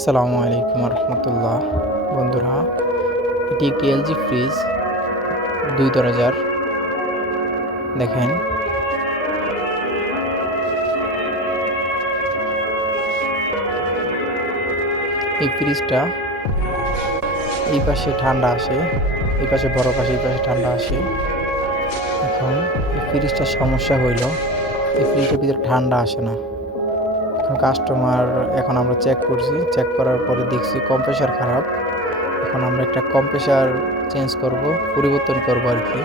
আসসালামু আলাইকুম রহমতুল্লাহ। বন্ধুরা, এটি একটি এলজি ফ্রিজ 2 দরজার। দেখেন, এই ফ্রিজটা এই পাশে ঠান্ডা আসে, এই পাশে বরফ আসে, এই পাশে ঠান্ডা আসে। এখন এই ফ্রিজটার সমস্যা হইল, এই ফ্রিজের ভিতরে ঠান্ডা আসে না। এখন আমরা চেক করছি, চেক করার পরে দেখছি কম্প্রেসার খারাপ। এখন আমরা একটা কম্প্রেসার চেঞ্জ করব, পরিবর্তন করব আর কি।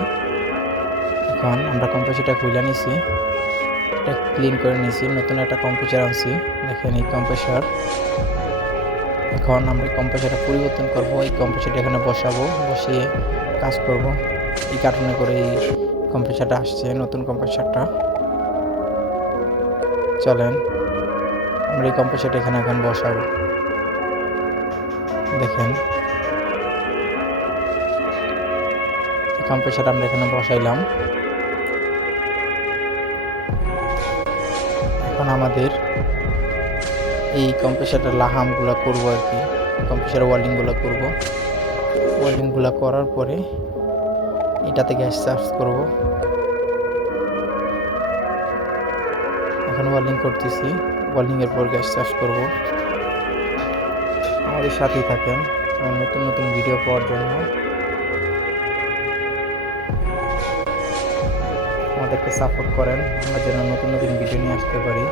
এখন আমরা কম্প্রেসারটা খুলে নিছি, এটা ক্লিন করে নিছি, নতুন একটা কম্প্রেসার আনছি। দেখেন এই কম্প্রেসার। এখন আমরা কম্প্রেসারটা পরিবর্তন করব, এই কম্প্রেসারটা এখানে বসাবো, বসিয়ে কাজ করব। এই কার্টুনে করে এই কম্প্রেসারটা আসছে, নতুন কম্প্রেসারটা। চলেন আমরা এই কম্প্রেসারটা এখানে এখন বসাবো। দেখেন কম্প্রেসারটা আমরা এখানে বসাইলাম। এখন আমাদের এই কম্প্রেসারটার লাহামগুলো করবো আর কি, কম্প্রেসারের ওয়েল্ডিংগুলো করব। ওয়েল্ডিংগুলো করার পরে এটাতে গ্যাস চার্জ করব। এখন ওয়েল্ডিং করতেছি, ওয়েল্ডিংয়ের পর গ্যাস চার্জ করব। আমাদের সাথেই থাকেন নতুন নতুন ভিডিও পাওয়ার জন্য। আমাদেরকে সাপোর্ট করেন, আমরা যেন নতুন নতুন ভিডিও নিয়ে আসতে পারি।